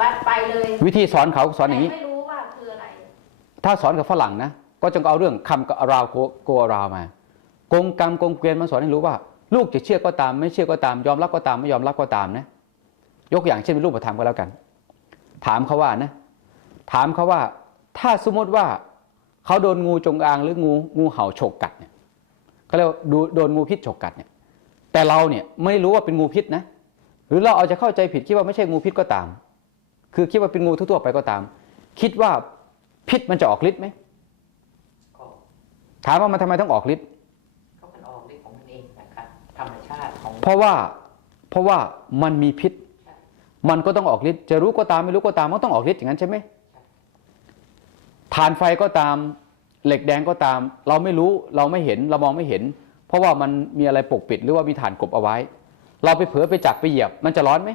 วัดไปเลยวิธีสอนเขาสอนอย่างนี้แต่ไม่รู้ว่าคืออะไร ถ้าสอนกับฝรั่งนะ ก็จงเอาเรื่องคำกับราวโกราวมา กงกรรมกงเกวียนมาสอนให้รู้ว่า ลูกจะเชื่อก็ตาม ไม่เชื่อก็ตาม ยอมรับก็ตามไม่ยอมรับก็ตามนะ ยกอย่างเช่นเป็นรูปธรรมก็แล้วกัน ถามเขาว่านะ ถามเขาว่า ถ้าสมมติว่าเขาโดนงูจงอางหรืองูงูเห่าฉกกัดเนี่ยเขาเรียกว่าดูโดนงูพิษฉกกัดเนี่ย แต่เราเนี่ยไม่รู้ว่าเป็นงูพิษนะ หรือเราเอาจจะเข้าใจผิดคิดว่าไม่ใช่งูพิษก็ตาม คือคิดว่าเป็นงูทั่วๆไปก็ตาม คิดว่าพิษมันจะออกฤทธิ์ไหมก็ถามว่ามันทำไมต้องออกฤทธิ์ก็มันออกฤทธิ์ของมันเองนะครับธรรมชาติของเพราะว่าเพราะว่ามันมีพิษ มันก็ต้องออกฤทธิ์จะรู้ก็ตามไม่รู้ก็ตามมันก็ต้องออกฤทธิ์อย่างนั้นใช่ไหมฐานไฟก็ตามเหล็กแดงก็ตาม เราไม่รู้เราไม่เห็นเรามองไม่เห็น เพราะว่ามันมีอะไรปกปิดหรือว่ามีฐานกบเอาไว้ เราไปเผลอไปจับไปเหยียบมันจะร้อนไหม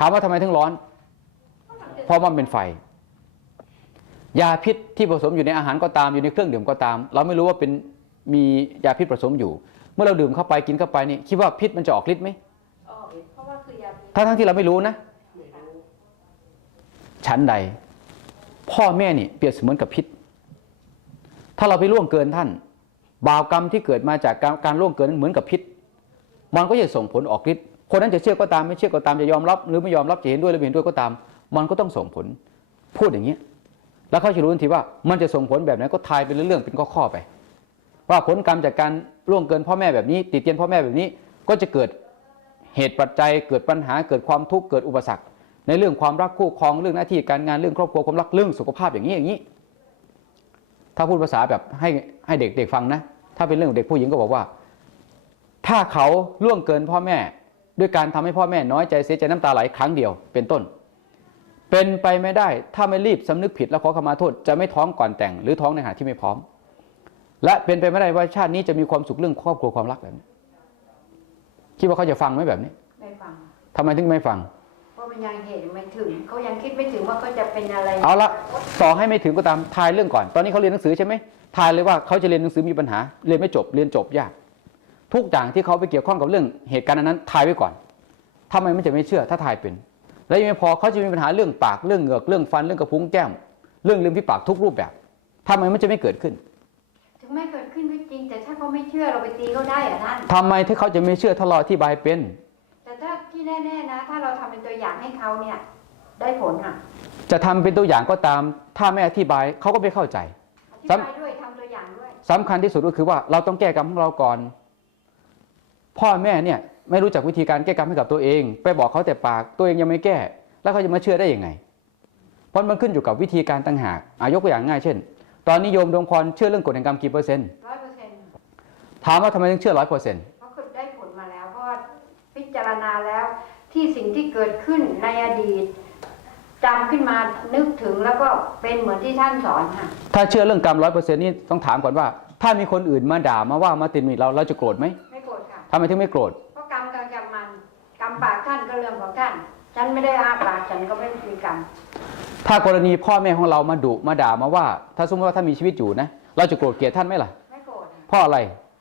ถามว่าทำไมถึงร้อน เพราะมันเป็นไฟ ยาพิษที่ผสมอยู่ในอาหารก็ตามอยู่ในเครื่องดื่มก็ตาม เราไม่รู้ว่าเป็นมียาพิษผสมอยู่ เมื่อเราดื่มเข้าไปกินเข้าไปนี่คิดว่าพิษมันจะออกฤทธิ์ไหมอ๋อเพราะว่าคือยาพิษทั้งทั้งที่เราไม่รู้นะไม่รู้ชั้นใด พ่อแม่นี่เปรียบเสมือนกับพิษ ถ้าเราไปล่วงเกินท่าน บาปกรรมที่เกิดมาจากการการล่วงเกินนั้นเหมือนกับพิษ มันก็จะส่งผลออกฤทธิ์ คนนั้นจะเชื่อก็ตามไม่เชื่อก็ตามจะยอมรับ หรือไม่ยอมรับจะเห็นด้วยหรือไม่เห็นด้วยก็ตาม มันก็ต้องส่งผลพูดอย่างนี้แล้วเขาจะรู้ทันทีว่ามันจะส่งผลแบบไหนก็ทายเป็นเรื่องเป็นข้อๆไป ว่าผลกรรมจากการล่วงเกินพ่อแม่แบบนี้ ติดเตียนพ่อแม่แบบนี้ก็จะเกิดเหตุปัจจัยเกิดปัญหาเกิดความทุกข์เกิดอุปสรรค ในเรื่องความรักคู่ครองเรื่องหน้าที่การงานเรื่องครอบครัวความรักเรื่องสุขภาพอย่างนี้อย่างนี้ ถ้าพูดภาษาแบบให้ให้เด็กเด็กฟังนะ ถ้าเป็นเรื่องเด็กผู้หญิงก็บอกว่า ถ้าเขาล่วงเกินพ่อแม่ ด้วยการทำให้พ่อแม่น้อยใจเสียใจน้ำตาไหลครั้งเดียวเป็นต้น เป็นไปไม่ได้ถ้าไม่รีบสำนึกผิดและขอขมาโทษจะไม่ท้องก่อนแต่ง หรือท้องในขณะที่ไม่พร้อม และเป็นไปไม่ได้ว่าชาตินี้จะมีความสุขเรื่องครอบครัวความรักแบบนี้คิดว่าเขาจะฟังไหมแบบนี้ไม่ฟังทำไมถึงไม่ฟังเพราะมันยังเหตุไม่ถึงเขายังคิดไม่ถึงว่าเขาจะเป็นอะไร เอาละต่อให้ไม่ถึงก็ตามทายเรื่องก่อน ตอนนี้เขาเรียนหนังสือใช่ไหมทายเลยว่าเขาจะเรียนหนังสือมีปัญหาเรียนไม่จบเรียนจบยาก ทุกอย่างที่เขาไปเกี่ยวข้องกับเรื่องเหตุการณ์นั้นๆทายไว้ก่อนทำไมมันจะไม่เชื่อถ้าทายเป็น แล้วยังไม่พอเขาจะมีปัญหาเรื่องปากเรื่องเหงือกเรื่องฟันเรื่องกระพุ้งแก้ม เรื่องริมฝีปากทุกรูปแบบทำไมมันจะไม่เกิดขึ้นถึงไม่เกิดขึ้นก็จริง แต่ถ้าเขาไม่เชื่อเราไปตีเขาได้เหรอะท่านทำไมที่เขาจะไม่เชื่อถ้าเราอธิบายเป็น แต่ถ้าที่แน่ๆนะ ถ้าเราทำเป็นตัวอย่างให้เขาเนี่ยได้ผลอะจะทำเป็นตัวอย่างก็ตาม ถ้าไม่อธิบายเขาก็ไม่เข้าใจอธิซ้ำบายด้วยทำตัวอย่างด้วยสำคัญที่สุดก็คือว่าเราต้องแก้กรรมของเราก่อน พ่อแม่เนี่ยไม่รู้จักวิธีการแก้กรรมให้กับตัวเอง ไปบอกเขาแต่ปากตัวเองยังไม่แก้ แล้วเขาจะมาเชื่อได้ยังไง เพราะมันขึ้นอยู่กับวิธีการต่างหากอายกตัวอย่างง่ายเช่น ตอนนี้โยมดวงพรเชื่อเรื่องกฎแห่งกรรมกี่เปอร์เซ็นต์ร้อยเปอร์เซ็นต์ถามว่าทำไมถึงเชื่อร้อยเปอร์เซ็นต์เพราะเขาได้ผลมาแล้วเพราะว่าพิจารณาแล้วที่สิ่งที่เกิดขึ้นในอดีตจำขึ้นมานึกถึงแล้วก็เป็นเหมือนที่ท่านสอนค่ะถ้าเชื่อเรื่องกรรมร้อยเปอร์เซ็นต์นี่ต้องถามก่อนว่า ถ้ามีคนอื่นมาด่ามาว่ามาติดหมิเราเราจะโกรธไหมไม่โกรธค่ะ ทำไมถึงไม่โกรธเพราะกรรมกรรมกรรมมันกรรมปากท่านก็เรื่องของท่านฉันไม่ได้อาปากฉันก็ไม่มีกรรมถ้ากรณีพ่อแม่ของเรามาดุมาด่ามาว่า ถ้าสมมติว่าท่านมีชีวิตอยู่นะ เราจะโกรธเกลียดท่านไหมล่ะไม่โกรธค่ะเพราะอะไร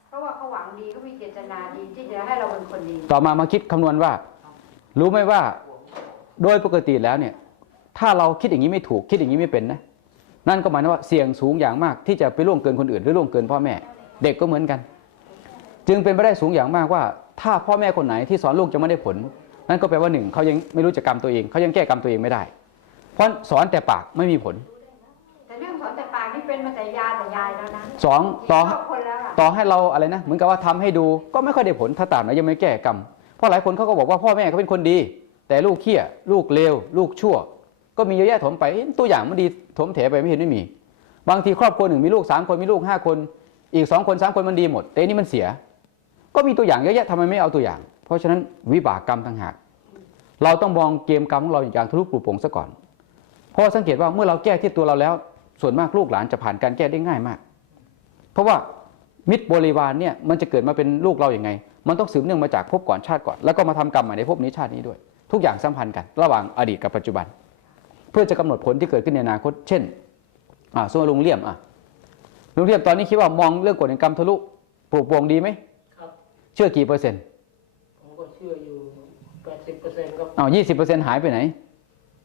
เพราะว่าเขาหวังดีเขามีเจตนาดีที่จะให้เราเป็นคนดี ต่อมามาคิดคำนวณว่า รู้ไหมว่าโดยปกติแล้วเนี่ย ถ้าเราคิดอย่างนี้ไม่ถูกคิดอย่างนี้ไม่เป็นนะ นั่นก็หมายถึงว่าเสี่ยงสูงอย่างมากที่จะไปล่วงเกินคนอื่นหรือล่วงเกินพ่อแม่ เด็กก็เหมือนกัน จึงเป็นไปได้สูงอย่างมากว่า ถ้าพ่อแม่คนไหนที่สอนลูกจะไม่ได้ผล นั่นก็แปลว่าหนึ่งเขายังไม่รู้จักกรรมตัวเองเขายังแก้กรรมตัวเองไม่ได้ เพราะสอนแต่ปากไม่มีผลแต่เรื่องสอนแต่ปากนี่เป็นมาแต่ยาแต่ยายแล้วนะสองต่อครอบคนแล้วอะต่อให้เราอะไรนะ เหมือนกับว่าทำให้ดูก็ไม่ค่อยได้ผลถ้าตามนะยังไม่แก้กรรมเพราะหลายคนเขาก็บอกว่าพ่อแม่เขาเป็นคนดี แต่ลูกเขี้ยลูกเลวลูกชั่ว ก็มีเยอะแยะถมไปเอ๊ะตัวอย่างมันดีถมเถไปไม่เห็นไม่มี บางทีครอบครัวหนึ่งมีลูกสามคนมีลูกห้าคน อีกสองคนสามคนมันดีหมดแต่อันนี่มันเสีย ก็มีตัวอย่างเยอะแยะทำไมไม่เอาตัวอย่าง เพราะฉะนั้นวิบากกรรมต่างหาก เราต้องมองเกมกรรมของเราอย่างทะลุปลุกปงซะก่อน เพราะสังเกตว่าเมื่อเราแก้ที่ตัวเราแล้ว ส่วนมากลูกหลานจะผ่านการแก้ได้ง่ายมาก เพราะว่ามิตรบริวารเนี่ยมันจะเกิดมาเป็นลูกเราอย่างไง มันต้องสืบเนื่องมาจากภพก่อนชาติก่อน แล้วก็มาทำกรรมใหม่ในภพนี้ชาตินี้ด้วย ทุกอย่างสัมพันธ์กัน ระหว่างอดีตกับปัจจุบัน เพื่อจะกำหนดผลที่เกิดขึ้นในอนาคต เช่นอ่าสมมติลุงเลี่ยมอะลุงเลี่ยมตอนนี้คิดว่ามองเรื่องกฎแห่งกรรมทะลุปลุกปงดีไหม ชื่อกี่เปอร์เซ็นต์ผมก็เชื่ออยู่แปดสิบเปอร์เซ็นต์ครับเอายี่สิบเปอร์เซ็นต์หายไปไหน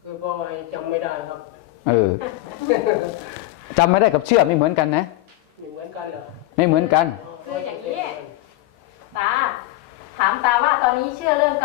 คือพ่อไอ้จำไม่ได้ครับ เออจำไม่ได้กับเชื่อไม่เหมือนกันนะ ไม่เหมือนกันเหรอไม่เหมือนกัน คืออย่างนี้ ตา ถามตาว่าตอนนี้เชื่อเรื่องกรรม